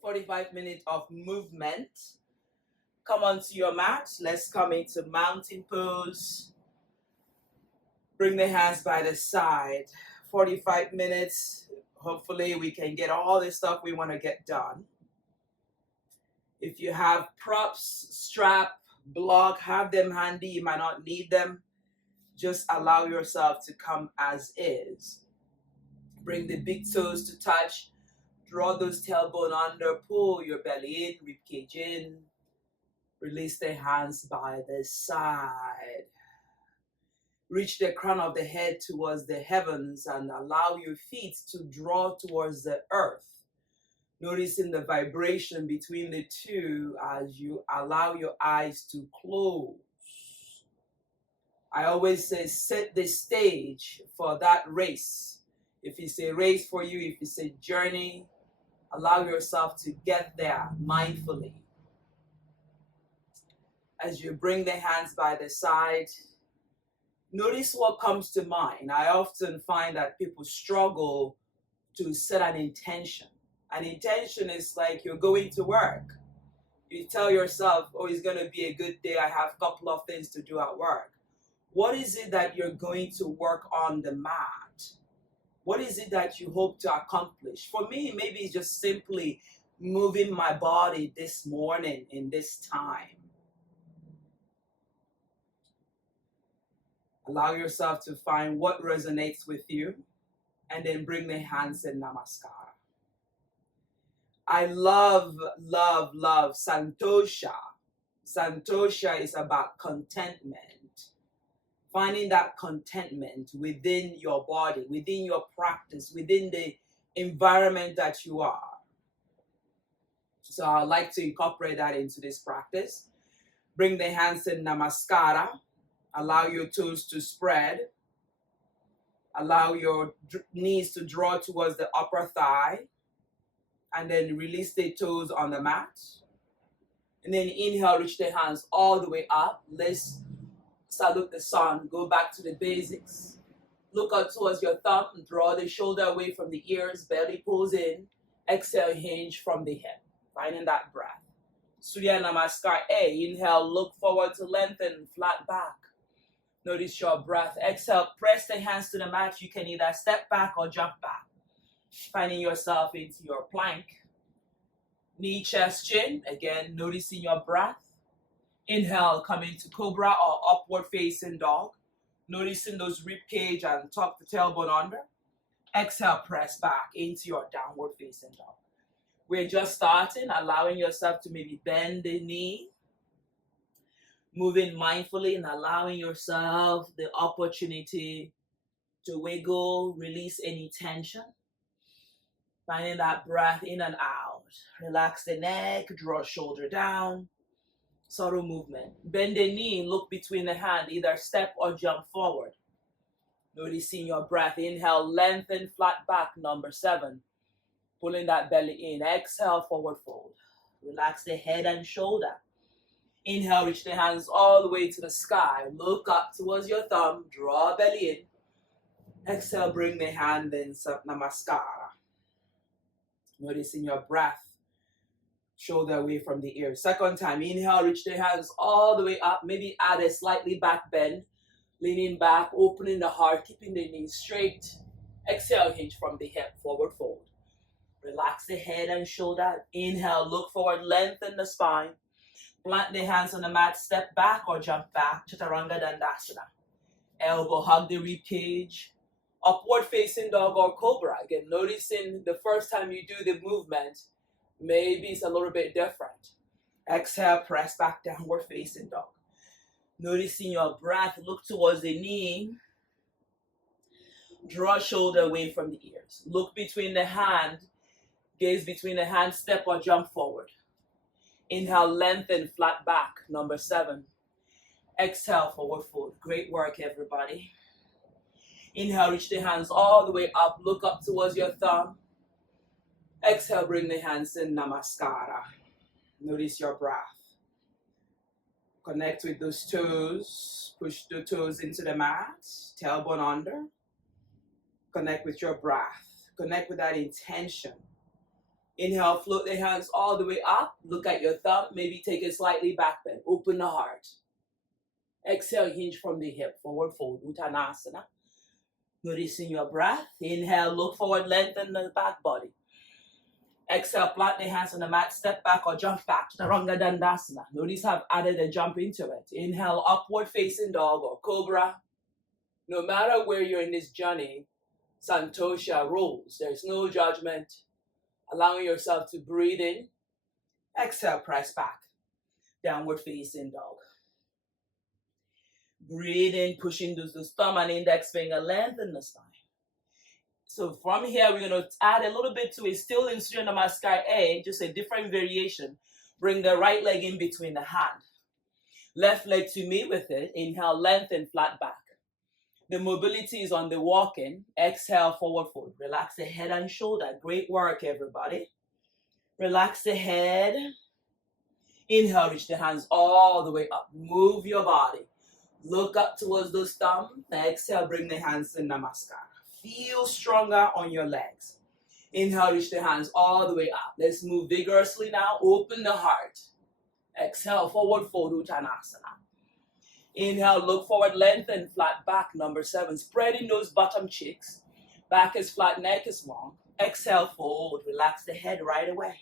45 minutes of movement. Come onto your mat. Let's come into mountain pose. Bring the hands by the side. 45 minutes. Hopefully we can get all the stuff we want to get done. If you have props, strap, block, have them handy. You might not need them. Just allow yourself to come as is. Bring the big toes to touch. Draw those tailbone under. Pull your belly in, ribcage in. Release the hands by the side. Reach the crown of the head towards the heavens and allow your feet to draw towards the earth. Noticing the vibration between the two as you allow your eyes to close. I always say set the stage for that race. If it's a race for you, if it's a journey, allow yourself to get there mindfully. As you bring the hands by the side, notice what comes to mind. I often find that people struggle to set an intention. An intention is like you're going to work. You tell yourself, oh, it's going to be a good day. I have a couple of things to do at work. What is it that you're going to work on the mat? What is it that you hope to accomplish? For me, maybe it's just simply moving my body this morning in this time. Allow yourself to find what resonates with you and then bring the hands in Namaskar. I love Santosha. Santosha is about contentment. Finding that contentment within your body, within your practice, within the environment that you are. So I'd like to incorporate that into this practice. Bring the hands in Namaskara. Allow your toes to spread. Allow your knees to draw towards the upper thigh. And then release the toes on the mat. And then inhale, reach the hands all the way up. Let's salute the sun. Go back to the basics. Look out towards your thumb. Draw the shoulder away from the ears. Belly pulls in. Exhale, hinge from the hip. Finding that breath. Surya Namaskar A. Inhale, look forward to lengthen, flat back. Notice your breath. Exhale, press the hands to the mat. You can either step back or jump back. Finding yourself into your plank. Knee, chest, chin. Again, noticing your breath. Inhale, come into cobra or upward facing dog. Noticing those rib cage and tuck the tailbone under. Exhale, press back into your downward facing dog. We're just starting, allowing yourself to maybe bend the knee. Moving mindfully and allowing yourself the opportunity to wiggle, release any tension. Finding that breath in and out. Relax the neck, draw shoulder down. Subtle movement. Bend the knee, look between the hand, either step or jump forward. Noticing your breath. Inhale, lengthen, flat back, number 7. Pulling that belly in. Exhale, forward fold. Relax the head and shoulder. Inhale, reach the hands all the way to the sky. Look up towards your thumb. Draw belly in. Exhale, bring the hand in Namaskara. Noticing your breath. Shoulder away from the ear. Second time, inhale, reach the hands all the way up. Maybe add a slightly back bend. Leaning back, opening the heart, keeping the knees straight. Exhale, hinge from the hip, forward fold. Relax the head and shoulder. Inhale, look forward, lengthen the spine. Plant the hands on the mat, step back or jump back. Chaturanga Dandasana. Elbow hug the rib cage. Upward facing dog or cobra. Again, noticing the first time you do the movement, maybe it's a little bit different. Exhale, press back, downward facing dog. Noticing your breath, look towards the knee. Draw shoulder away from the ears. Look between the hand, gaze between the hand, step or jump forward. Inhale, lengthen, flat back, number 7. Exhale, forward fold. Great work, everybody. Inhale, reach the hands all the way up. Look up towards your thumb. Exhale, bring the hands in Namaskara. Notice your breath. Connect with those toes. Push the toes into the mat. Tailbone under. Connect with your breath. Connect with that intention. Inhale, float the hands all the way up. Look at your thumb. Maybe take it slightly back bend. Open the heart. Exhale, hinge from the hip. Forward fold, Uttanasana. Noticing your breath. Inhale, look forward, lengthen the back body. Exhale, plant the hands on the mat, step back or jump back. Chaturanga Dandasana. Notice I've added a jump into it. Inhale, upward facing dog or cobra. No matter where you're in this journey, Santosha rules. There's no judgment. Allowing yourself to breathe in. Exhale, press back. Downward facing dog. Breathe in, pushing the thumb and index finger, lengthen the spine. So from here, we're going to add a little bit to it. Still in Surya Namaskar A, just a different variation. Bring the right leg in between the hand. Left leg to meet with it. Inhale, lengthen, flat back. The mobility is on the walk-in. Exhale, forward fold. Relax the head and shoulder. Great work, everybody. Relax the head. Inhale, reach the hands all the way up. Move your body. Look up towards those thumbs. Exhale, bring the hands to Namaskar. Feel stronger on your legs. Inhale, reach the hands all the way up. Let's move vigorously now. Open the heart. Exhale, forward fold, Uttanasana. Inhale, look forward, lengthen, flat back. Number 7, spreading those bottom cheeks. Back is flat, neck is long. Exhale, fold. Relax the head right away.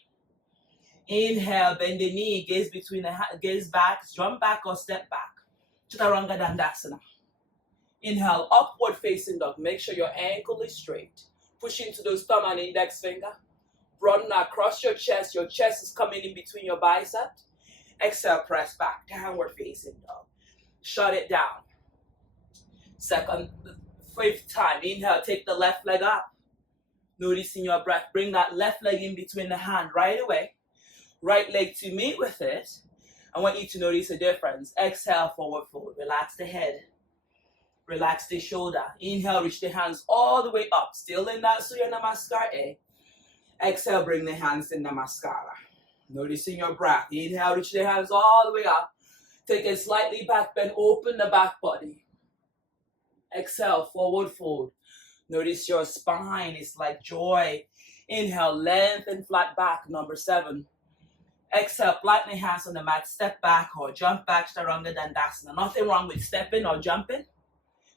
Inhale, bend the knee, gaze between the gaze back, jump back or step back. Chaturanga Dandasana. Inhale, upward facing dog. Make sure your ankle is straight. Push into those thumb and index finger. Broaden across your chest. Your chest is coming in between your biceps. Exhale, press back. Downward facing dog. Shut it down. Second, 5th time. Inhale, take the left leg up. Noticing your breath. Bring that left leg in between the hand right away. Right leg to meet with it. I want you to notice a difference. Exhale, forward fold. Relax the head. Relax the shoulder. Inhale, reach the hands all the way up. Still in that Surya Namaskar A. Exhale, bring the hands in Namaskara. Noticing your breath. Inhale, reach the hands all the way up. Take a slightly back bend. Open the back body. Exhale, forward fold. Notice your spine is like joy. Inhale, lengthen, flat back. Number 7. Exhale, flatten the hands on the mat. Step back or jump back. Chaturanga Dandasana. Nothing wrong with stepping or jumping.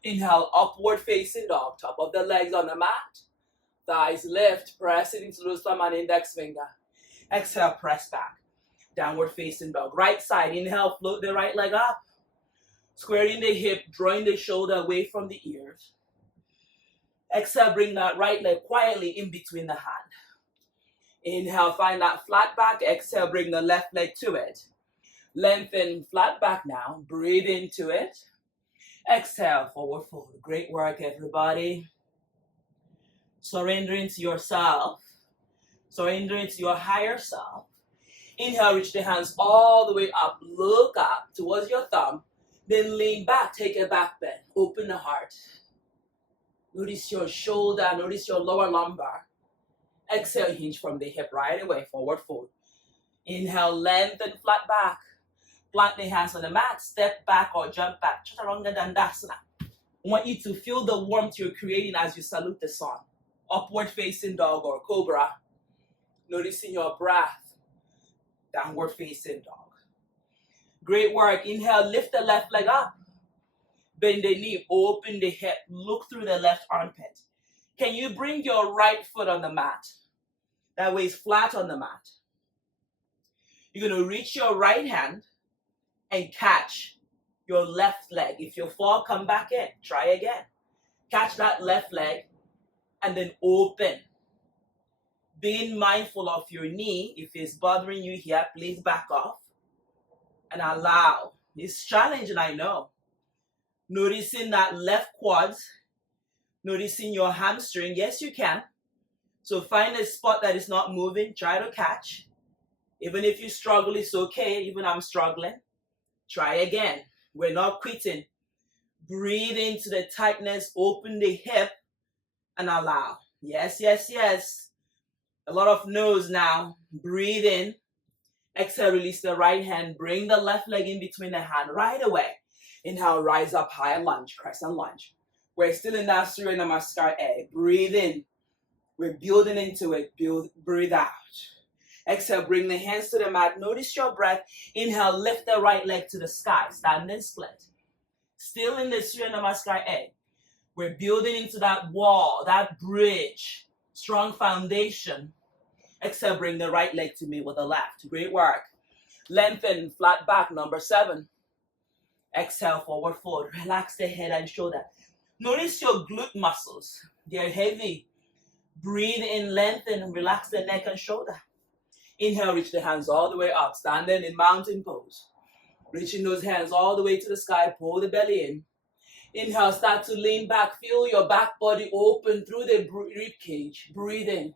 Inhale, upward facing dog. Top of the legs on the mat. Thighs lift. Press it into those thumb and index finger. Exhale, press back. Downward facing dog. Right side. Inhale, float the right leg up. Squaring the hip, drawing the shoulder away from the ears. Exhale, bring that right leg quietly in between the hand. Inhale, find that flat back. Exhale, bring the left leg to it. Lengthen, flat back now. Breathe into it. Exhale, forward fold. Great work, everybody. Surrendering to yourself. Surrendering to your higher self. Inhale, reach the hands all the way up. Look up towards your thumb. Then lean back. Take a back bend. Open the heart. Notice your shoulder. Notice your lower lumbar. Exhale, hinge from the hip right away. Forward fold. Inhale, lengthen, flat back. Plant the hands on the mat. Step back or jump back. Chaturanga Dandasana. I want you to feel the warmth you're creating as you salute the sun. Upward facing dog or cobra. Noticing your breath. Downward facing dog. Great work. Inhale, lift the left leg up. Bend the knee, open the hip. Look through the left armpit. Can you bring your right foot on the mat? That way it's flat on the mat. You're going to reach your right hand and catch your left leg. If you fall, come back in. Try again. Catch that left leg and then open. Being mindful of your knee. If it's bothering you here, please back off and allow. It's challenging, I know. Noticing that left quads. Noticing your hamstring. Yes, you can. So find a spot that is not moving. Try to catch. Even if you struggle, it's okay. Even I'm struggling. Try again. We're not quitting. Breathe into the tightness. Open the hip and allow. Yes, yes, yes. A lot of nose now. Breathe in. Exhale, release the right hand. Bring the left leg in between the hand right away. Inhale, rise up high, lunge, crescent lunge. We're still in that Surya Namaskar A. Breathe in. We're building into it. Breathe out. Exhale, bring the hands to the mat. Notice your breath. Inhale, lift the right leg to the sky. Standing split. Still in the Surya Namaskar egg. We're building into that wall, that bridge. Strong foundation. Exhale, bring the right leg to meet with the left. Great work. Lengthen, flat back, number 7. Exhale, forward fold. Relax the head and shoulder. Notice your glute muscles. They're heavy. Breathe in, lengthen, relax the neck and shoulder. Inhale, reach the hands all the way up. Standing in mountain pose. Reaching those hands all the way to the sky. Pull the belly in. Inhale, start to lean back. Feel your back body open through the rib cage. Breathe in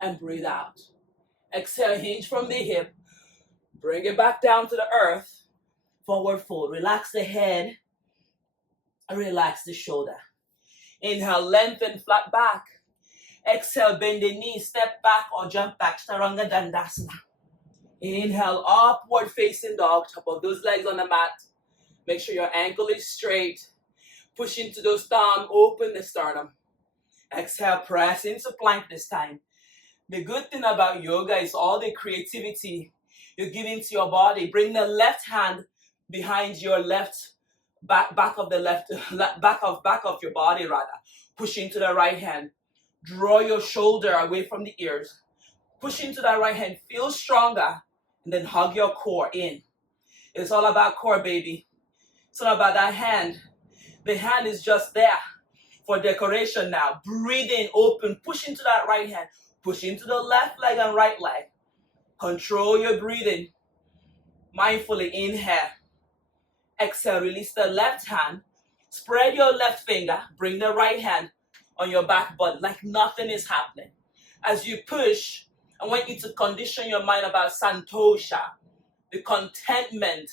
and breathe out. Exhale, hinge from the hip. Bring it back down to the earth. Forward fold. Relax the head. Relax the shoulder. Inhale, lengthen, flat back. Exhale, bend the knees, step back or jump back. Chaturanga Dandasana. Inhale, upward facing dog. Top of those legs on the mat. Make sure your ankle is straight. Push into those thumbs. Open the sternum. Exhale, press into plank this time. The good thing about yoga is all the creativity you're giving to your body. Bring the left hand behind your left back of your body rather. Push into the right hand. Draw your shoulder away from the ears. Push into that right hand. Feel stronger. And then hug your core in. It's all about core, baby. It's all about that hand. The hand is just there for decoration now. Breathe in, open. Push into that right hand. Push into the left leg and right leg. Control your breathing. Mindfully inhale. Exhale, release the left hand. Spread your left finger. Bring the right hand on your back body like nothing is happening. As you push, I want you to condition your mind about santosha, the contentment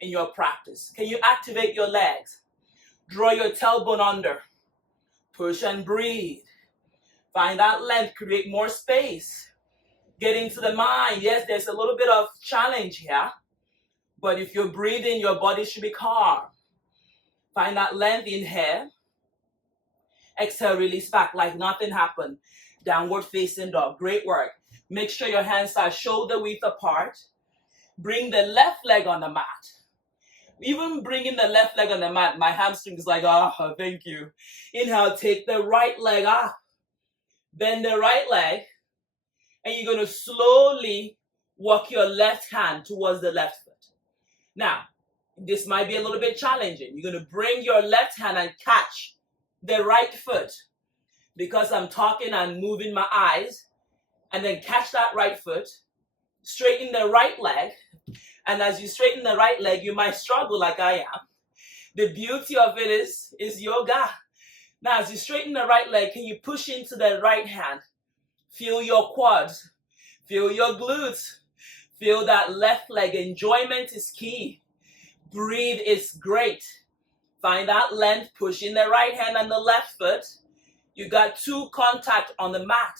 in your practice. Can you activate your legs? Draw your tailbone under. Push and breathe. Find that length, create more space. Get into the mind. Yes, there's a little bit of challenge here, but if you're breathing, your body should be calm. Find that length, inhale. Exhale, release back like nothing happened. Downward facing dog. Great work. Make sure your hands are shoulder width apart. Bring the left leg on the mat. Even bringing the left leg on the mat, my hamstring is like, oh, thank you. Inhale, take the right leg up. Bend the right leg. And you're going to slowly walk your left hand towards the left foot. Now, this might be a little bit challenging. You're going to bring your left hand and catch the right foot. Because I'm talking and moving my eyes. And then catch that right foot. Straighten the right leg. And as you straighten the right leg, you might struggle like I am. The beauty of it is yoga. Now, as you straighten the right leg, can you push into the right hand? Feel your quads. Feel your glutes. Feel that left leg. Enjoyment is key. Breathe is great. Find that length. Push in the right hand and the left foot. You got 2 contact on the mat.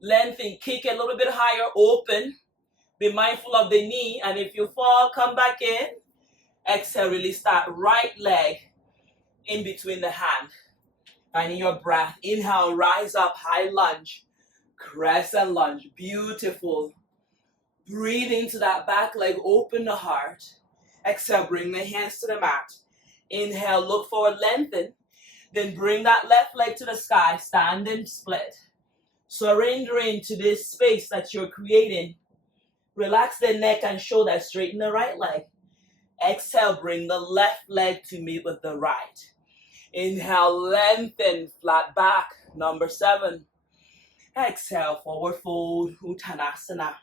Lengthen, kick a little bit higher, open. Be mindful of the knee, and if you fall, come back in. Exhale, release that right leg in between the hand. Finding your breath. Inhale, rise up, high lunge. Crescent lunge, beautiful. Breathe into that back leg, open the heart. Exhale, bring the hands to the mat. Inhale, look forward, lengthen. Then bring that left leg to the sky, standing split. Surrendering to this space that you're creating. Relax the neck and shoulder, straighten the right leg. Exhale, bring the left leg to meet with the right. Inhale, lengthen, flat back, number 7. Exhale, forward fold, Uttanasana.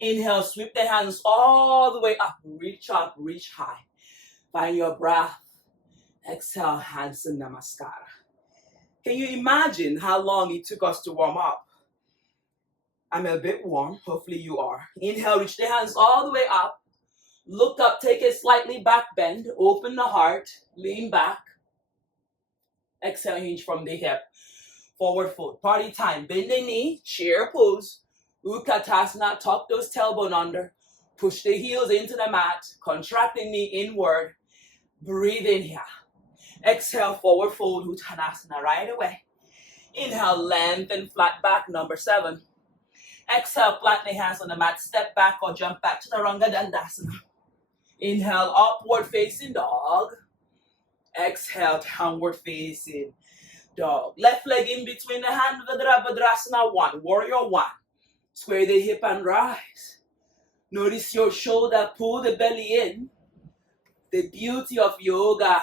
Inhale, sweep the hands all the way up, reach high. Find your breath. Exhale, hands in Namaskara. Can you imagine how long it took us to warm up? I'm a bit warm, hopefully you are. Inhale, reach the hands all the way up. Look up, take a slightly back bend, open the heart, lean back. Exhale, hinge from the hip. Forward fold, party time. Bend the knee, chair pose. Utkatasana, tuck those tailbone under. Push the heels into the mat, contract the knee inward. Breathe in here. Exhale, forward fold, Uttanasana right away. Inhale, lengthen, flat back, number 7. Exhale, flatten the hands on the mat, step back or jump back to Chaturanga Dandasana. Inhale, upward facing dog. Exhale, downward facing dog. Left leg in between the hand, Virabhadrasana 1, warrior 1. Square the hip and rise. Notice your shoulder, pull the belly in. The beauty of yoga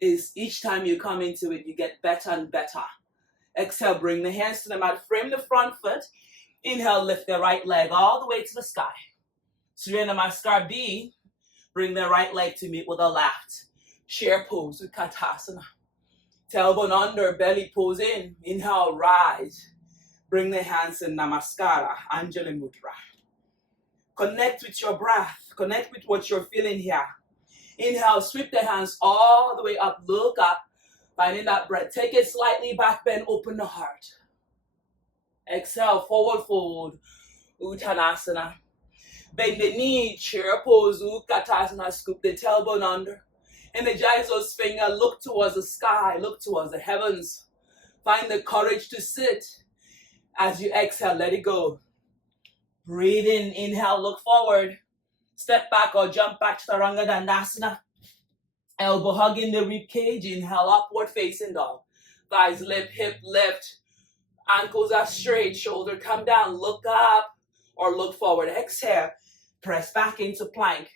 is each time you come into it, you get better and better. Exhale, bring the hands to the mat, frame the front foot. Inhale, lift the right leg all the way to the sky. Surya Namaskar B, bring the right leg to meet with the left. Chair pose, Utkatasana. Tailbone under, belly pose in. Inhale, rise. Bring the hands in Namaskara, Anjali Mudra. Connect with your breath. Connect with what you're feeling here. Inhale, sweep the hands all the way up. Look up, finding that breath. Take it slightly back, bend, open the heart. Exhale, forward fold, Uttanasana. Bend the knee, chair pose, Utkatasana. Scoop the tailbone under. Energize those fingers. Look towards the sky. Look towards the heavens. Find the courage to sit. As you exhale, let it go. Breathe in. Inhale, look forward. Step back or jump back to Chaturanga Dandasana. Elbow hugging the rib cage. Inhale, upward facing dog. Thighs lift, hip lift. Ankles are straight. Shoulder come down. Look up or look forward. Exhale. Press back into plank.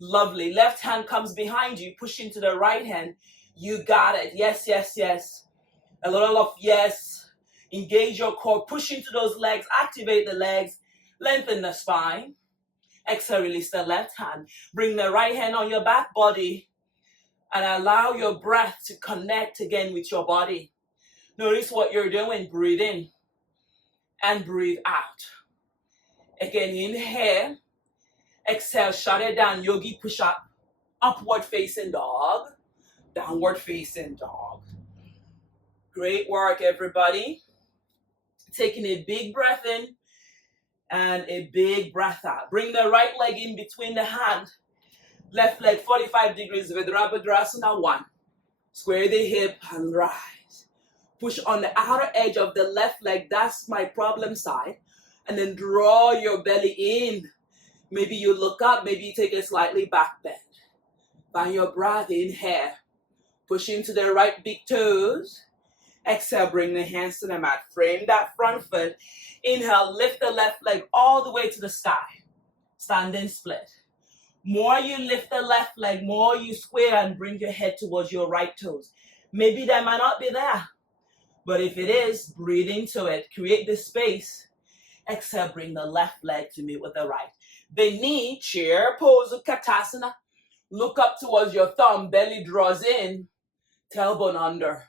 Lovely. Left hand comes behind you. Push into the right hand. You got it. Yes, yes, yes. A little of yes. Engage your core. Push into those legs. Activate the legs. Lengthen the spine. Exhale, release the left hand. Bring the right hand on your back body. And allow your breath to connect again with your body. Notice what you're doing. Breathe in. And breathe out. Again, inhale. Exhale, shut it down. Yogi push up. Upward facing dog. Downward facing dog. Great work, everybody. Taking a big breath in and a big breath out. Bring the right leg in between the hand. Left leg 45 degrees. Virabhadrasana 1. Square the hip and rise. Push on the outer edge of the left leg. That's my problem side. And then draw your belly in. Maybe you look up, maybe you take a slightly back bend. Find your breath, inhale. Push into the right big toes. Exhale, bring the hands to the mat. Frame that front foot. Inhale, lift the left leg all the way to the sky. Standing split. More you lift the left leg, more you square and bring your head towards your right toes. Maybe they might not be there. But if it is, breathe into it. Create the space. Exhale, bring the left leg to meet with the right. The knee, chair pose, Utkatasana. Look up towards your thumb, belly draws in, tailbone under.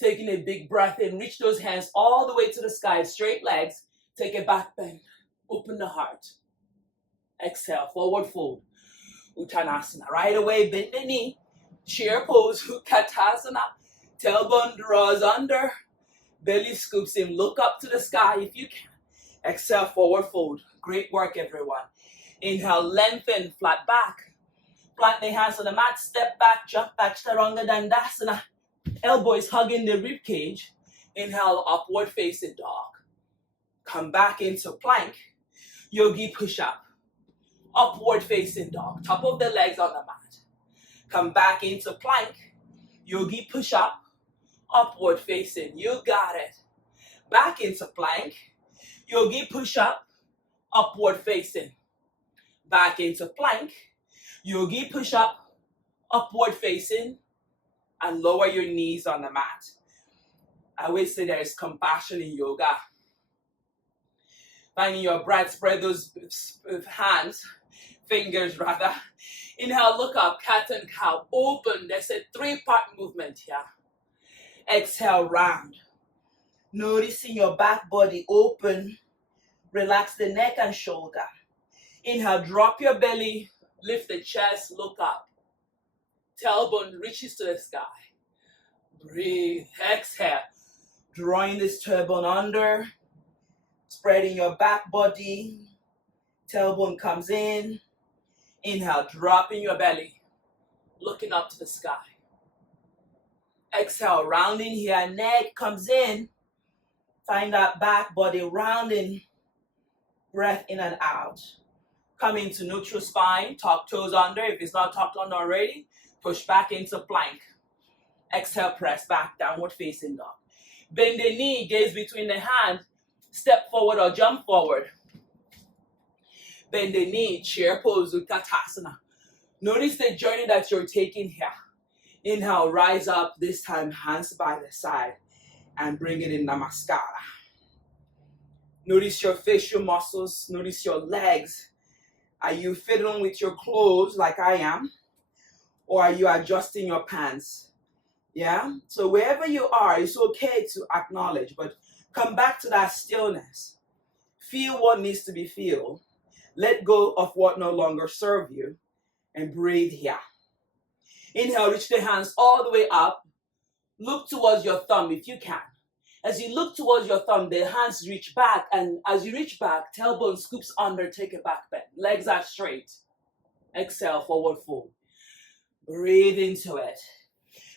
Taking a big breath in, reach those hands all the way to the sky, straight legs. Take a back bend, open the heart. Exhale, forward fold, Uttanasana. Right away, bend the knee, chair pose, Utkatasana. Tailbone draws under, belly scoops in, look up to the sky if you can. Exhale, forward fold. Great work, everyone. Inhale, lengthen, flat back. Plant the hands on the mat, step back, jump back, Chaturanga Dandasana. Elbow is hugging the rib cage. Inhale, upward facing dog. Come back into plank. Yogi push up. Upward facing dog. Top of the legs on the mat. Come back into plank. Yogi push up. Upward facing. You got it. Back into plank. Yogi push up. Upward facing. Back into plank. Yogi push up. Upward facing. And lower your knees on the mat. I always say there is compassion in yoga. Finding your breath, spread those hands, fingers rather. Inhale, look up, cat and cow. Open. There's a 3-part movement here. Exhale, round. Noticing your back body open. Relax the neck and shoulder. Inhale, drop your belly, lift the chest, look up. Tailbone reaches to the sky. Breathe. Exhale. Drawing this tailbone under. Spreading your back body. Tailbone comes in. Inhale, dropping your belly. Looking up to the sky. Exhale, rounding here, neck comes in. Find that back body rounding. Breath in and out. Come into neutral spine, tuck toes under. If it's not tucked under already, push back into plank. Exhale, press back, downward facing dog. Bend the knee, gaze between the hands. Step forward or jump forward. Bend the knee, chair pose, Utkatasana. Notice the journey that you're taking here. Inhale, rise up, this time hands by the side, and bring it in Namaskara. Notice your facial muscles, notice your legs. Are you fiddling with your clothes like I am? Or are you adjusting your pants? Yeah? So wherever you are, it's okay to acknowledge, but come back to that stillness. Feel what needs to be felt. Let go of what no longer serves you, and breathe here. Inhale, reach the hands all the way up. Look towards your thumb if you can. As you look towards your thumb, the hands reach back, and as you reach back, tailbone scoops under, take a back bend. Legs are straight. Exhale, forward fold. Breathe into it.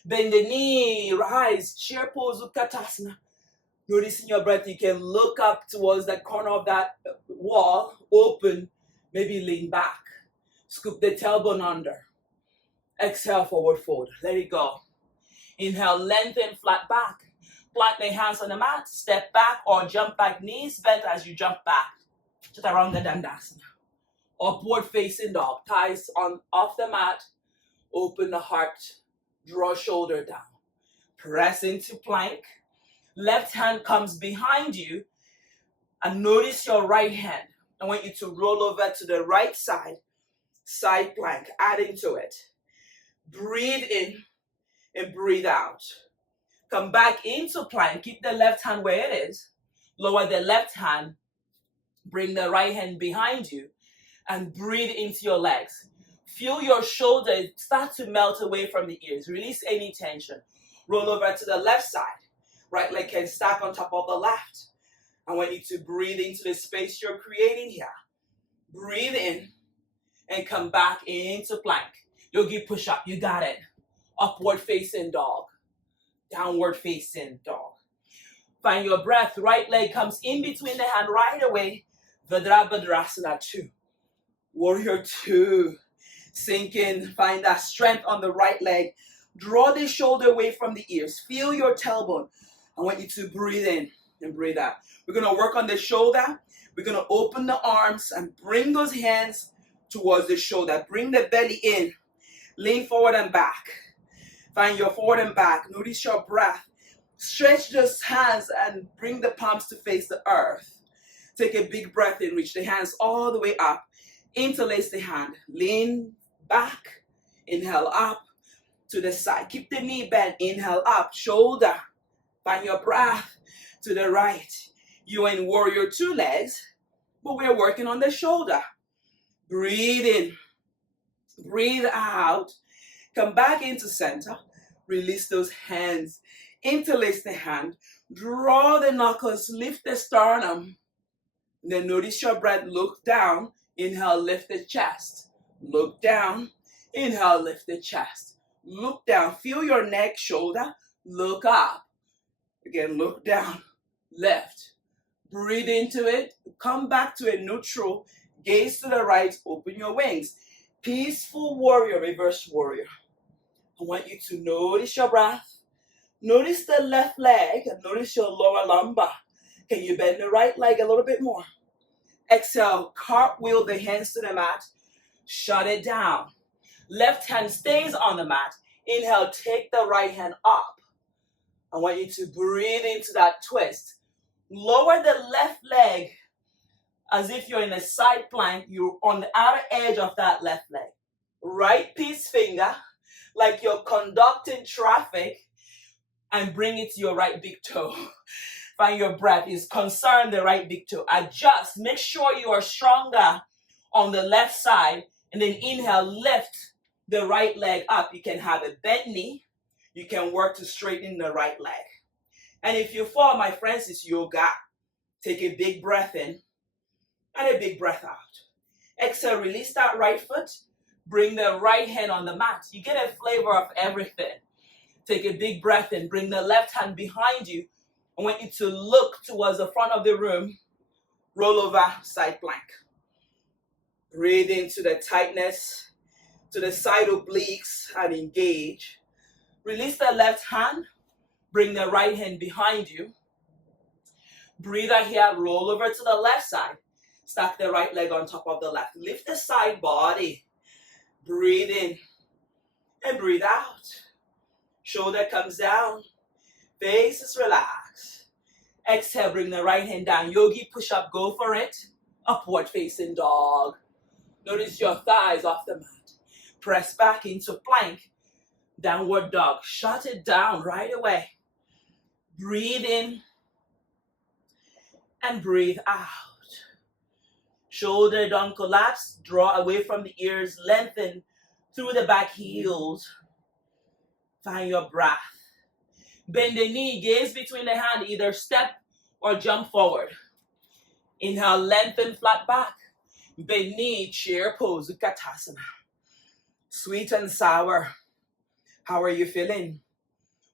Bend the knee, rise, chair pose, Utkatasana. Noticing your breath, you can look up towards the corner of that wall, open, maybe lean back. Scoop the tailbone under. Exhale, forward fold. Let it go. Inhale, lengthen, flat back. Plant the hands on the mat. Step back or jump back. Knees bent as you jump back. Chaturanga Dandasana. Upward facing dog. Thighs on off the mat. Open the heart. Draw shoulder down. Press into plank. Left hand comes behind you. And notice your right hand. I want you to roll over to the right side. Side plank. Adding to it. Breathe in and breathe out. Come back into plank. Keep the left hand where it is. Lower the left hand. Bring the right hand behind you. And breathe into your legs. Feel your shoulders start to melt away from the ears. Release any tension. Roll over to the left side. Right leg can stack on top of the left. I want you to breathe into the space you're creating here. Breathe in and come back into plank. Yogi push up. You got it. Upward facing dog. Downward facing dog. Find your breath. Right leg comes in between the hand right away. Vadrasana 2. Warrior 2. Sink in. Find that strength on the right leg. Draw the shoulder away from the ears. Feel your tailbone. I want you to breathe in and breathe out. We're going to work on the shoulder. We're going to open the arms and bring those hands towards the shoulder. Bring the belly in. Lean forward and back. Find your forward and back. Notice your breath. Stretch those hands and bring the palms to face the earth. Take a big breath in. Reach the hands all the way up. Interlace the hand. Lean back. Inhale up to the side. Keep the knee bent. Inhale up. Shoulder. Find your breath to the right. You're in warrior 2 legs, but we're working on the shoulder. Breathe in. Breathe out. Come back into center. Release those hands. Interlace the hand. Draw the knuckles. Lift the sternum. Then notice your breath. Look down. Inhale, lift the chest. Look down. Inhale, lift the chest. Look down. Feel your neck, shoulder. Look up. Again, look down. Lift. Breathe into it. Come back to a neutral. Gaze to the right. Open your wings. Peaceful warrior, reverse warrior. I want you to notice your breath. Notice the left leg and notice your lower lumbar. Can you bend the right leg a little bit more? Exhale, cartwheel the hands to the mat. Shut it down. Left hand stays on the mat. Inhale, take the right hand up. I want you to breathe into that twist. Lower the left leg as if you're in a side plank. You're on the outer edge of that left leg. Right peace finger, like you're conducting traffic, and bring it to your right big toe. Find your breath. Is concern the right big toe. Adjust. Make sure you are stronger on the left side. And then inhale, lift the right leg up. You can have a bent knee. You can work to straighten the right leg. And if you fall, my friends, it's yoga. Take a big breath in and a big breath out. Exhale, release that right foot. Bring the right hand on the mat. You get a flavor of everything. Take a big breath in. Bring the left hand behind you. I want you to look towards the front of the room. Roll over, side plank. Breathe into the tightness, to the side obliques, and engage. Release the left hand. Bring the right hand behind you. Breathe out here. Roll over to the left side. Stack the right leg on top of the left. Lift the side body. Breathe in and breathe out. Shoulder comes down. Face is relaxed. Exhale, bring the right hand down. Yogi push up, go for it. Upward facing dog. Notice your thighs off the mat. Press back into plank. Downward dog. Shut it down right away. Breathe in and breathe out. Shoulder don't collapse. Draw away from the ears. Lengthen through the back heels. Find your breath. Bend the knee. Gaze between the hand. Either step or jump forward. Inhale, lengthen, flat back. Bend knee, chair pose, Utkatasana. Sweet and sour. How are you feeling?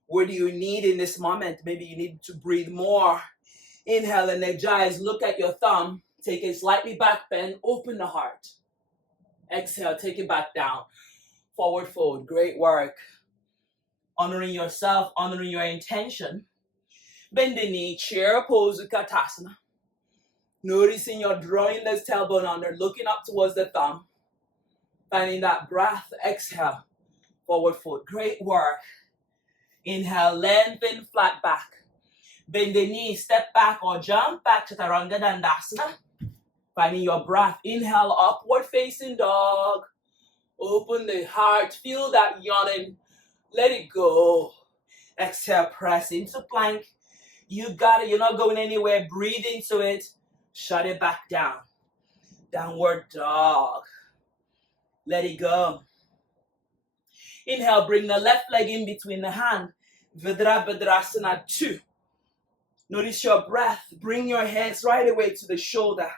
What do you need in this moment? Maybe you need to breathe more. Inhale, energize. Look at your thumb. Take a slightly back bend. Open the heart. Exhale, take it back down. Forward fold. Great work. Honoring yourself, honoring your intention. Bend the knee, chair pose, Utkatasana. Noticing you're drawing the tailbone under, looking up towards the thumb. Finding that breath. Exhale, forward fold. Great work. Inhale, lengthen, flat back. Bend the knee, step back or jump back, Chaturanga Dandasana. Finding your breath. Inhale, upward facing dog. Open the heart. Feel that yawning. Let it go. Exhale, press into plank. You got it. You're not going anywhere. Breathe into it. Shut it back down. Downward dog. Let it go. Inhale, bring the left leg in between the hand. Virabhadrasana 2. Notice your breath. Bring your hands right away to the shoulder.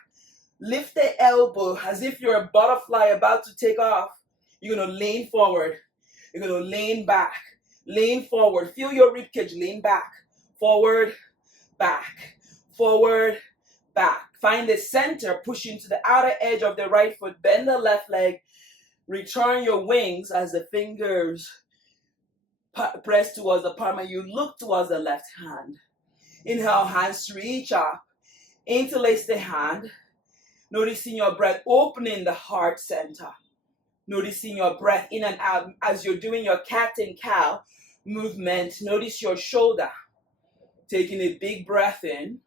Lift the elbow as if you're a butterfly about to take off. You're going to lean forward. You're going to lean back. Lean forward. Feel your ribcage. Lean back. Forward, back. Forward, back. Find the center. Push into the outer edge of the right foot. Bend the left leg. Return your wings as the fingers press towards the palm and you look towards the left hand. Inhale, hands reach up. Interlace the hand. Noticing your breath, opening the heart center. Noticing your breath in and out as you're doing your cat and cow movement. Notice your shoulder. Taking a big breath in.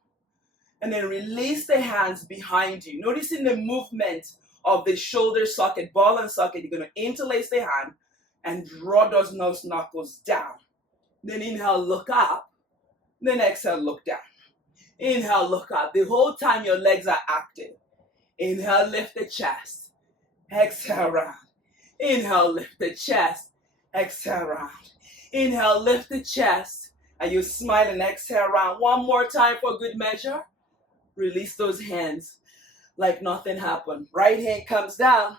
And then release the hands behind you. Noticing the movement of the shoulder socket, ball and socket. You're going to interlace the hand and draw those nose knuckles down. Then inhale, look up. Then exhale, look down. Inhale, look up. The whole time your legs are active. Inhale, lift the chest. Exhale, round. Inhale, lift the chest. Exhale, round. Inhale, lift the chest. And you smile and exhale, round. One more time for good measure. Release those hands like nothing happened. Right hand comes down.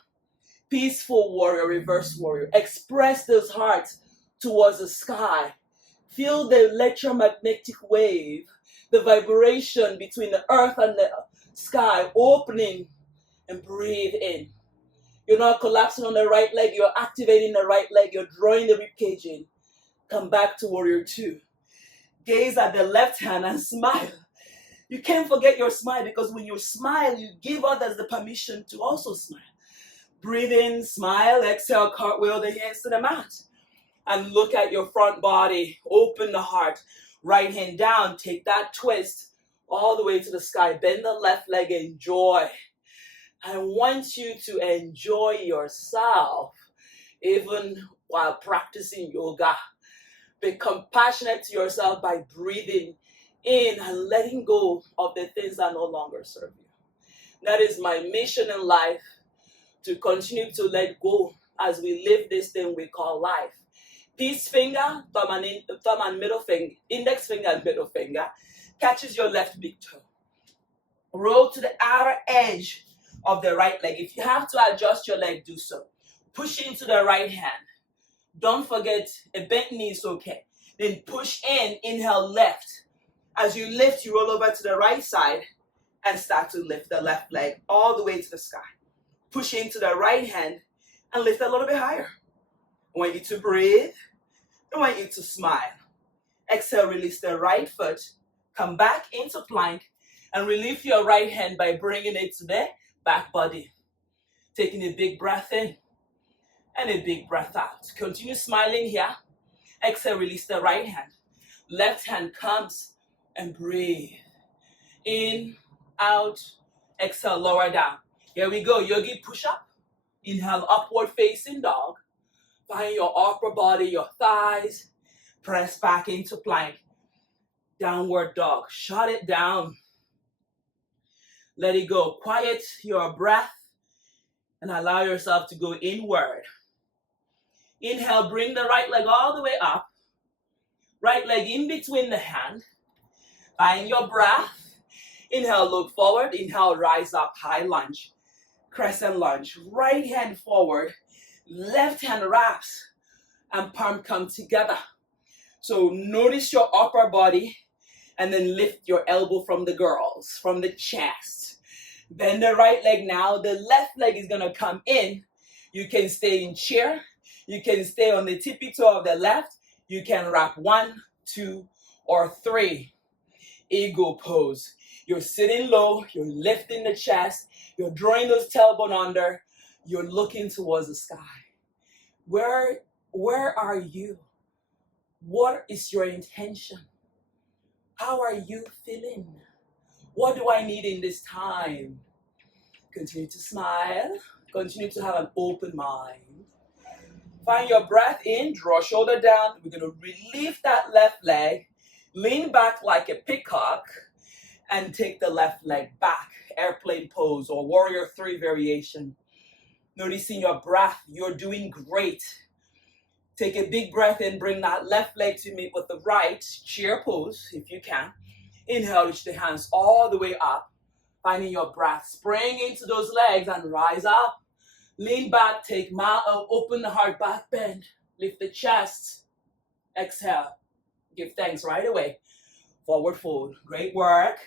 Peaceful warrior, reverse warrior. Express those hearts towards the sky. Feel the electromagnetic wave, the vibration between the earth and the sky opening, and breathe in. You're not collapsing on the right leg. You're activating the right leg. You're drawing the ribcage in. Come back to warrior 2. Gaze at the left hand and smile. You can't forget your smile because when you smile, you give others the permission to also smile. Breathe in, smile, exhale, cartwheel the hands to the mat. And look at your front body. Open the heart. Right hand down. Take that twist all the way to the sky. Bend the left leg. Enjoy. I want you to enjoy yourself even while practicing yoga. Be compassionate to yourself by breathing in and letting go of the things that no longer serve you. That is my mission in life, to continue to let go as we live this thing we call life. Peace finger, thumb and middle finger, index finger and middle finger catches your left big toe. Roll to the outer edge of the right leg. If you have to adjust your leg, do so. Push into the right hand. Don't forget, a bent knee is okay. Then push in, inhale, lift. As you lift, you roll over to the right side and start to lift the left leg all the way to the sky. Push into the right hand and lift a little bit higher. I want you to breathe. I want you to smile. Exhale, release the right foot. Come back into plank and relieve your right hand by bringing it to the back body. Taking a big breath in and a big breath out. Continue smiling here. Exhale, release the right hand. Left hand comes and breathe. In, out, exhale, lower down. Here we go, yogi push-up. Inhale, upward facing dog. Find your upper body, your thighs. Press back into plank. Downward dog. Shut it down. Let it go. Quiet your breath and allow yourself to go inward. Inhale, bring the right leg all the way up. Right leg in between the hand. Find your breath. Inhale, look forward. Inhale, rise up, high lunge. Crescent lunge. Right hand forward. Left hand wraps. And palm come together. So notice your upper body. And then lift your elbow from the girls, from the chest. Bend the right leg now. The left leg is going to come in. You can stay in chair. You can stay on the tippy toe of the left. You can wrap 1, 2, or 3. Eagle pose. You're sitting low. You're lifting the chest. You're drawing those tailbone under. You're looking towards the sky. Where are you? What is your intention? How are you feeling? What do I need in this time? Continue to smile. Continue to have an open mind. Find your breath in. Draw shoulder down. We're going to relieve that left leg. Lean back like a peacock. And take the left leg back. Airplane pose or warrior 3 variation. Noticing your breath. You're doing great. Take a big breath in. Bring that left leg to meet with the right. Chair pose if you can. Inhale, reach the hands all the way up. Finding your breath. Spring into those legs and rise up. Lean back. Take open the heart, back bend. Lift the chest. Exhale. Give thanks right away. Forward fold. Great work.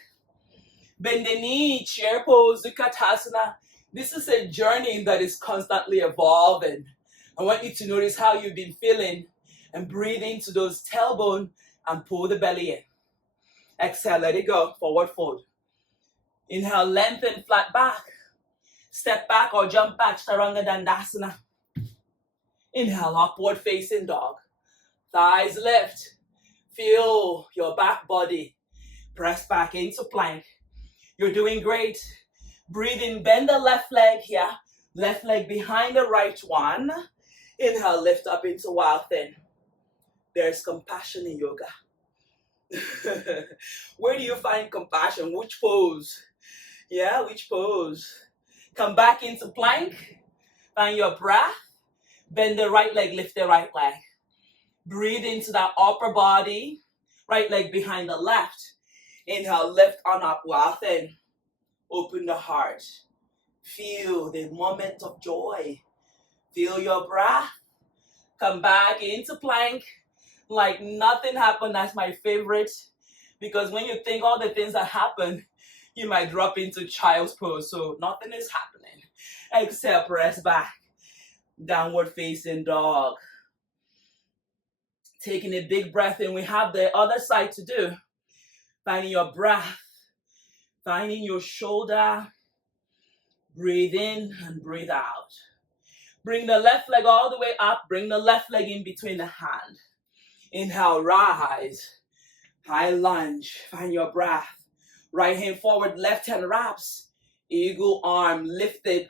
Bend the knee. Chair pose. Utkatasana. This is a journey that is constantly evolving. I want you to notice how you've been feeling and breathe into those tailbone and pull the belly in. Exhale, let it go. Forward fold. Inhale, lengthen, flat back. Step back or jump back, Chaturanga Dandasana. Inhale, upward facing dog. Thighs lift. Feel your back body. Press back into plank. You're doing great. Breathe in, bend the left leg here. Left leg behind the right one. Inhale, lift up into wild thing. There's compassion in yoga. Where do you find compassion? Which pose? Yeah, which pose? Come back into plank. Find your breath. Bend the right leg, lift the right leg. Breathe into that upper body. Right leg behind the left. Inhale, lift on up, wild thing. Open the heart. Feel the moment of joy. Feel your breath. Come back into plank. Like nothing happened. That's my favorite. Because when you think all the things that happen, you might drop into child's pose. So nothing is happening. Exhale, press back. Downward facing dog. Taking a big breath in. We have the other side to do. Finding your breath. Finding your shoulder. Breathe in and breathe out. Bring the left leg all the way up. Bring the left leg in between the hand. Inhale, rise. High lunge. Find your breath. Right hand forward, left hand wraps. Eagle arm lifted.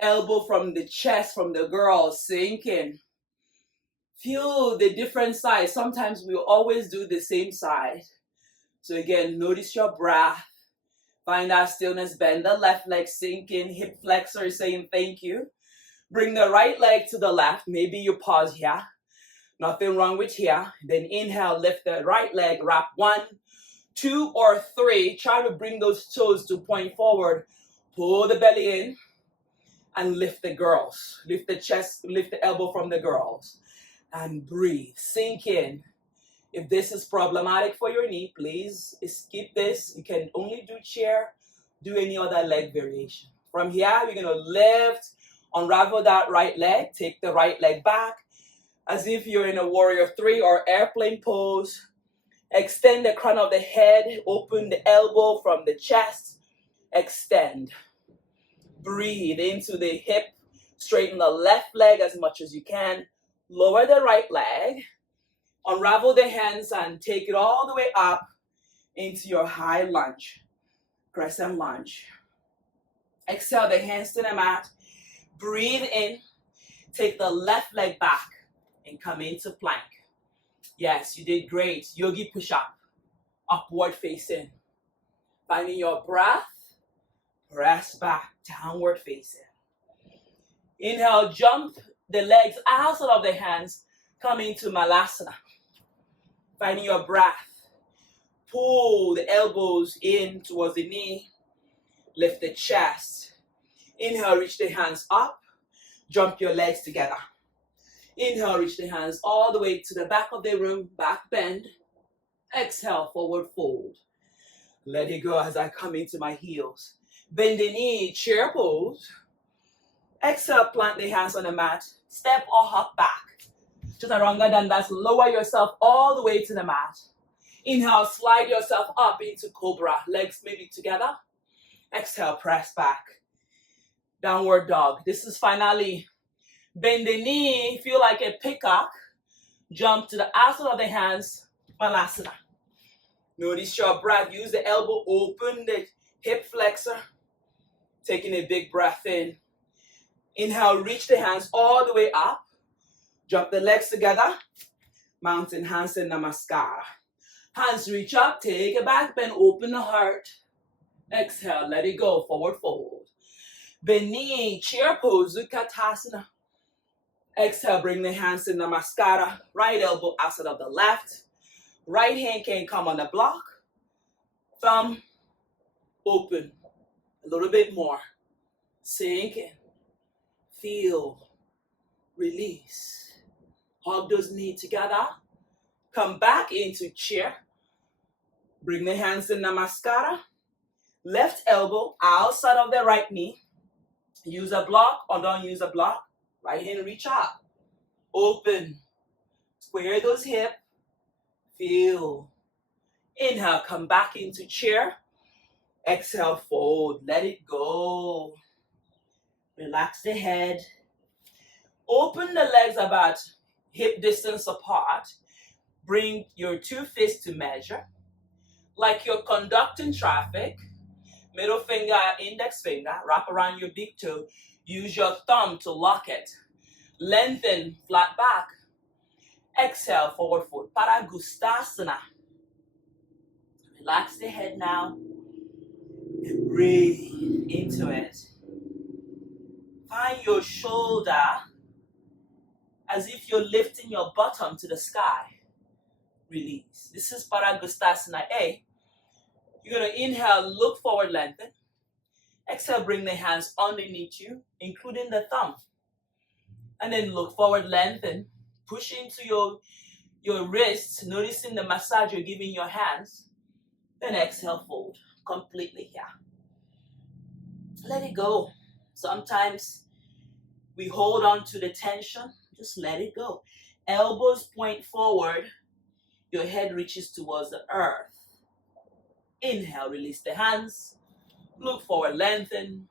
Elbow from the chest, from the girl, sinking. Feel the different sides. Sometimes we always do the same side. So again, notice your breath. Find that stillness. Bend the left leg, sinking. Hip flexor saying thank you. Bring the right leg to the left. Maybe you pause here. Nothing wrong with here. Then inhale, lift the right leg. Wrap 1, 2, or 3. Try to bring those toes to point forward. Pull the belly in. And lift the girls. Lift the chest. Lift the elbow from the girls. And breathe. Sink in. If this is problematic for your knee, please skip this. You can only do chair, do any other leg variation. From here, we're going to lift, unravel that right leg, take the right leg back as if you're in a warrior 3 or airplane pose. Extend the crown of the head, open the elbow from the chest, extend. Breathe into the hip, straighten the left leg as much as you can, lower the right leg, unravel the hands and take it all the way up into your high lunge, crescent lunge. Exhale the hands to the mat, breathe in, take the left leg back and come into plank. Yes, you did great. Yogi push-up, upward facing. Finding your breath, press back, downward facing. Inhale, jump the legs outside of the hands, come into Malasana. Finding your breath. Pull the elbows in towards the knee. Lift the chest. Inhale, reach the hands up. Jump your legs together. Inhale, reach the hands all the way to the back of the room, back bend. Exhale, forward fold. Let it go as I come into my heels. Bend the knee, chair pose. Exhale, plant the hands on the mat. Step or hop back. Chaturanga Dandasana, lower yourself all the way to the mat. Inhale, slide yourself up into Cobra. Legs maybe together. Exhale, press back. Downward dog. This is finally bend the knee, feel like a peacock. Jump to the outside of the hands, Malasana. Notice your breath. Use the elbow, open the hip flexor. Taking a big breath in. Inhale, reach the hands all the way up. Jump the legs together. Mountain handstand namaskara. Hands reach up, take a back bend, open the heart. Exhale, let it go, forward fold. Bend knee, chair pose, Utkatasana. Exhale, bring the hands to namaskara. Right elbow outside of the left. Right hand can come on the block. Thumb, open. A little bit more. Sink in. Feel. Release. Hug those knees together. Come back into chair. Bring the hands to namaskara. Left elbow outside of the right knee. Use a block or don't use a block. Right hand reach up. Open. Square those hips. Feel. Inhale, come back into chair. Exhale, fold. Let it go. Relax the head. Open the legs about hip distance apart. Bring your 2 fists to measure. Like you're conducting traffic. Middle finger, index finger, wrap around your big toe. Use your thumb to lock it. Lengthen, flat back. Exhale, forward fold. Paragustasana. Relax the head now. And breathe into it. Find your shoulder as if you're lifting your bottom to the sky. Release. This is Paragustasana A. You're going to inhale, look forward, lengthen. Exhale, bring the hands underneath you, including the thumb. And then look forward, lengthen. Push into your wrists, noticing the massage you're giving your hands. Then exhale, fold completely here. Let it go. Sometimes we hold on to the tension. Just let it go. Elbows point forward. Your head reaches towards the earth. Inhale, release the hands. Look forward, lengthen.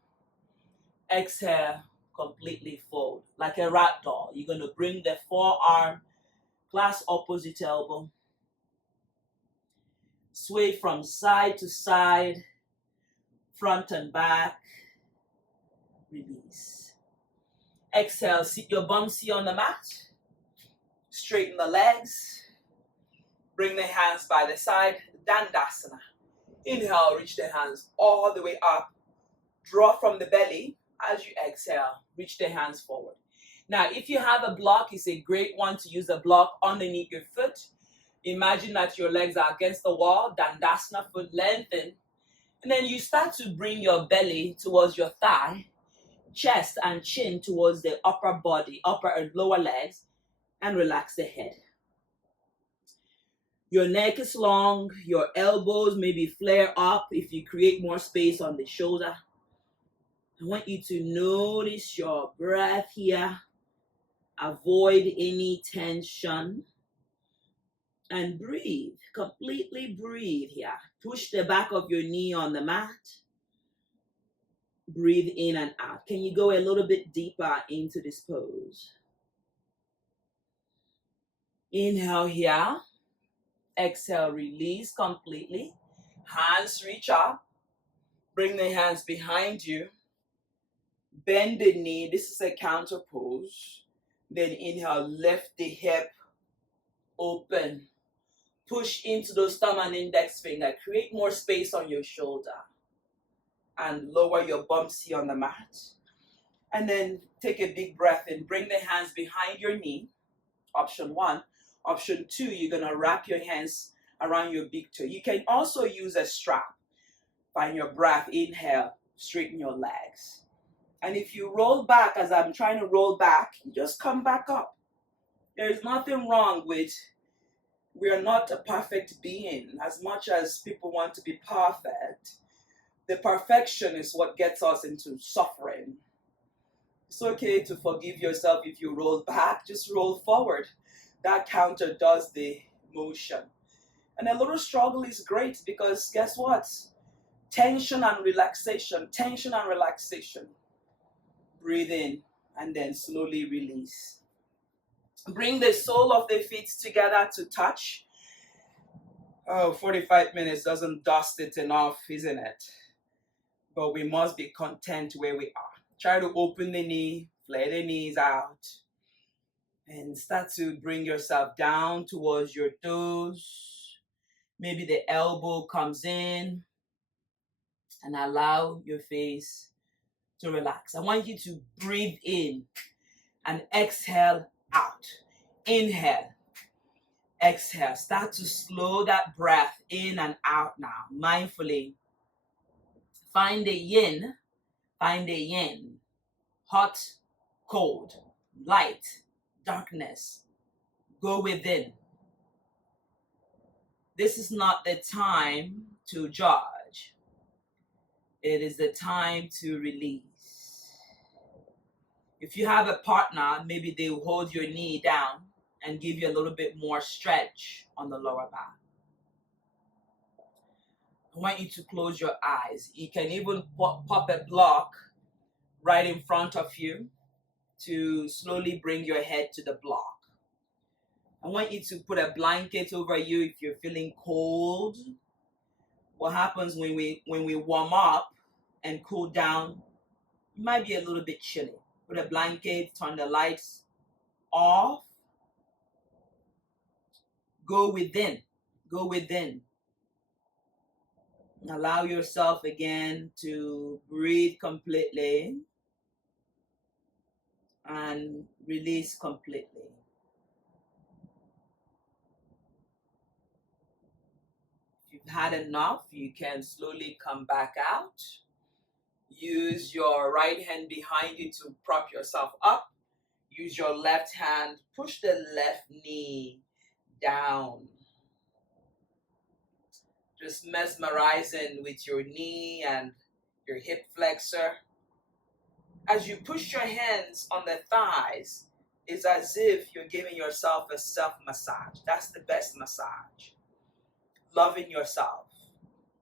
Exhale, completely fold. Like a rat doll. You're going to bring the forearm, clasp opposite elbow. Sway from side to side, front and back. Release. Exhale, sit your bum C on the mat. Straighten the legs. Bring the hands by the side, Dandasana. Inhale, reach the hands all the way up. Draw from the belly. As you exhale, reach the hands forward. Now, if you have a block, it's a great one to use a block underneath your foot. Imagine that your legs are against the wall, Dandasana, foot lengthen. And then you start to bring your belly towards your thigh, chest and chin towards the upper body, upper and lower legs. and relax the head. Your neck is long, your elbows maybe flare up if you create more space on the shoulder. I want you to notice your breath here. Avoid any tension. And breathe, completely breathe here. Push the back of your knee on the mat. Breathe in and out. Can you go a little bit deeper into this pose? Inhale here. Exhale, release completely. Hands reach up. Bring the hands behind you. Bend the knee. This is a counter pose. Then inhale, lift the hip, open. Push into those thumb and index finger. Create more space on your shoulder. And lower your bumps here on the mat. And then take a big breath in. Bring the hands behind your knee. Option 1. Option 2, you're going to wrap your hands around your big toe. You can also use a strap. Find your breath. Inhale. Straighten your legs. And if you roll back, as I'm trying to roll back, you just come back up. There is nothing wrong with, we are not a perfect being. As much as people want to be perfect, the perfection is what gets us into suffering. It's okay to forgive yourself if you roll back. Just roll forward. That counter does the motion. And a little struggle is great because guess what? Tension and relaxation. Tension and relaxation. Breathe in and then slowly release. Bring the sole of the feet together to touch. Oh, 45 minutes doesn't dust it enough, isn't it? But we must be content where we are. Try to open the knee, flare the knees out, and start to bring yourself down towards your toes. Maybe the elbow comes in, and allow your face to relax. I want you to breathe in and exhale out. Inhale, exhale. Start to slow that breath in and out now, mindfully. Find the yin, find the yin. Hot, cold, light, darkness. Go within. This is not the time to judge. It is the time to release. If you have a partner, maybe they will hold your knee down and give you a little bit more stretch on the lower back. I want you to close your eyes. You can even pop a block right in front of you to slowly bring your head to the block. I want you to put a blanket over you if you're feeling cold. What happens when we warm up and cool down, it might be a little bit chilly. Put a blanket, turn the lights off. Go within. Go within. Allow yourself again to breathe completely and release completely. If you've had enough, you can slowly come back out. Use your right hand behind you to prop yourself up. Use your left hand, push the left knee down. Just mesmerizing with your knee and your hip flexor. As you push your hands on the thighs, it's as if you're giving yourself a self-massage. That's the best massage. Loving yourself.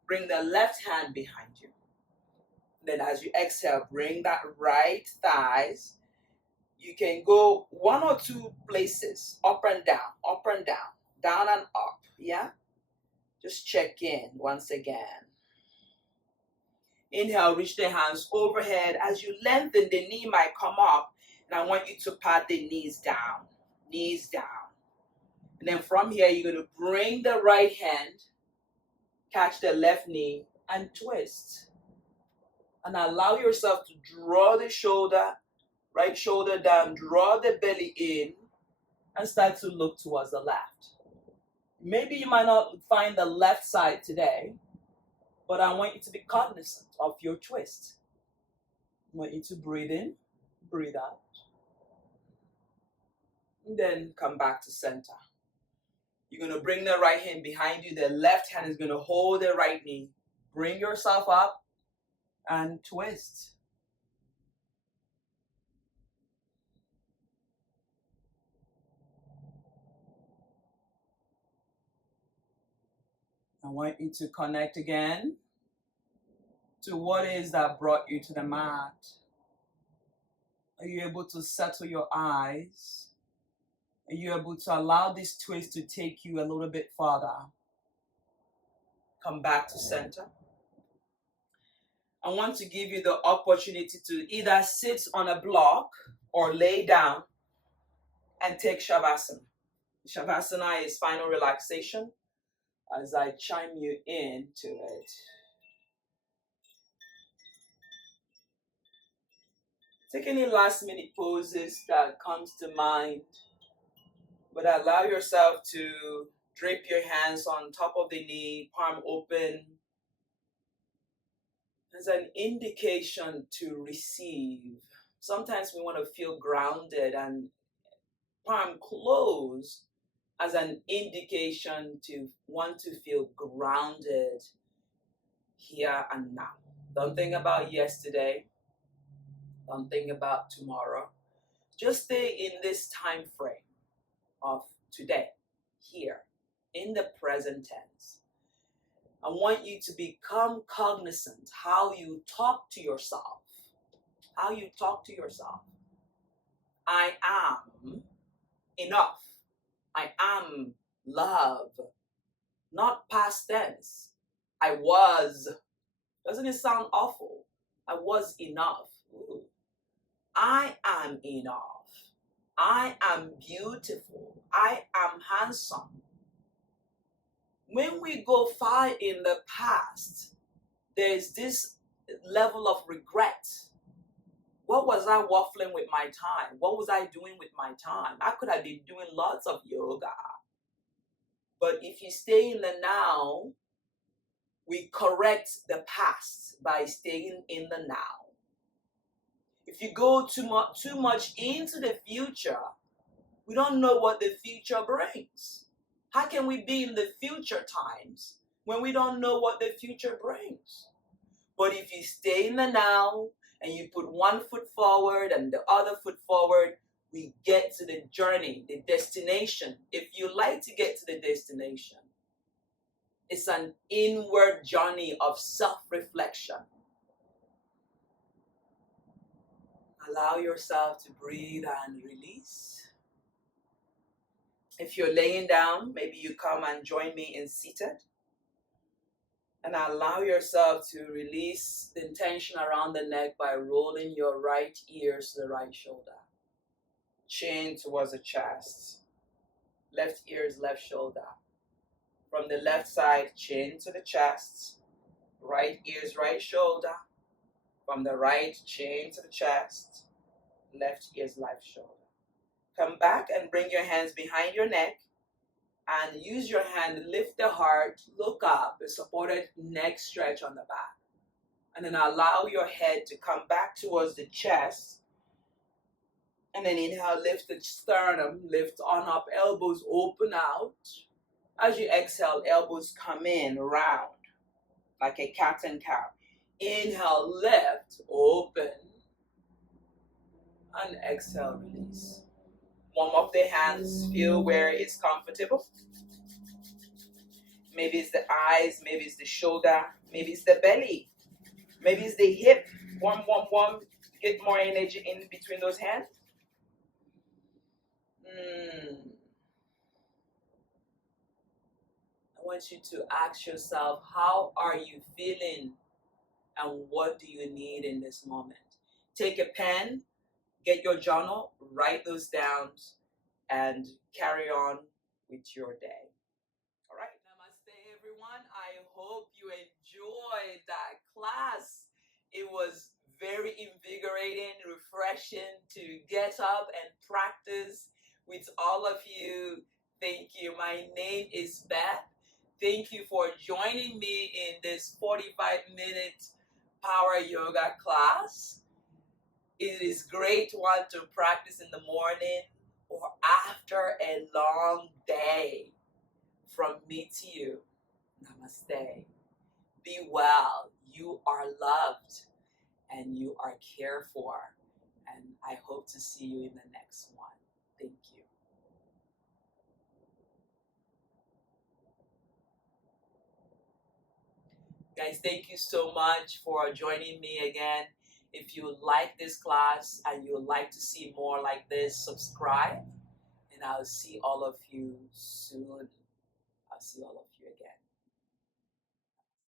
Bring the left hand behind you. Then as you exhale, bring that right thighs. You can go 1 or 2 places, up and down, down and up, yeah? Just check in once again. Inhale, reach the hands overhead. As you lengthen, the knee might come up, and I want you to pat the knees down, knees down. And then from here, you're going to bring the right hand, catch the left knee, and twist. And allow yourself to draw the shoulder, right shoulder down, draw the belly in, and start to look towards the left. Maybe you might not find the left side today, but I want you to be cognizant of your twist. I want you to breathe in, breathe out. And then come back to center. You're going to bring the right hand behind you. The left hand is going to hold the right knee. Bring yourself up and twist. I want you to connect again to what is that brought you to the mat. Are you able to settle your eyes? Are you able to allow this twist to take you a little bit further? Come back to center. I want to give you the opportunity to either sit on a block or lay down and take Shavasana. Shavasana is final relaxation as I chime you into it. Take any last minute poses that comes to mind, but allow yourself to drape your hands on top of the knee, palm open, as an indication to receive. Sometimes we want to feel grounded, and palm closed as an indication to want to feel grounded here and now. Don't think about yesterday. Don't think about tomorrow. Just stay in this time frame of today, here, in the present tense. I want you to become cognizant how you talk to yourself. How you talk to yourself. I am enough. I am love. Not past tense. I was. Doesn't it sound awful? I was enough. Ooh. I am enough. I am beautiful. I am handsome. When we go far in the past, there's this level of regret. What was I waffling with my time? What was I doing with my time? I could have been doing lots of yoga. But if you stay in the now, we correct the past by staying in the now. If you go too much into the future, we don't know what the future brings. How can we be in the future times when we don't know what the future brings? But if you stay in the now and you put one foot forward and the other foot forward, we get to the journey, the destination. If you like to get to the destination, it's an inward journey of self-reflection. Allow yourself to breathe and release. If you're laying down, maybe you come and join me in seated. And allow yourself to release the tension around the neck by rolling your right ears to the right shoulder. Chin towards the chest. Left ears, left shoulder. From the left side, chin to the chest. Right ears, right shoulder. From the right, chin to the chest. Left ears, left shoulder. Come back and bring your hands behind your neck and use your hand to lift the heart, look up, a supported neck stretch on the back. And then allow your head to come back towards the chest. And then inhale, lift the sternum, lift on up, elbows open out. As you exhale, elbows come in round like a cat and cow. Inhale, lift, open. And exhale, release. Warm up the hands, feel where it's comfortable. Maybe it's the eyes, maybe it's the shoulder, maybe it's the belly, maybe it's the hip. Warm. Get more energy in between those hands. I want you to ask yourself, how are you feeling and what do you need in this moment? Take a pen, get your journal, write those down, and carry on with your day. All right, namaste everyone. I hope you enjoyed that class. It was very invigorating, refreshing to get up and practice with all of you. Thank you. My name is Beth. Thank you for joining me in this 45-minute power yoga class. It is great one to practice in the morning or after a long day. From me to you, namaste. Be well. You are loved and you are cared for. And I hope to see you in the next one. Thank you. Guys, thank you so much for joining me again. If you like this class and you would like to see more like this, subscribe. And I'll see all of you soon. I'll see all of you again.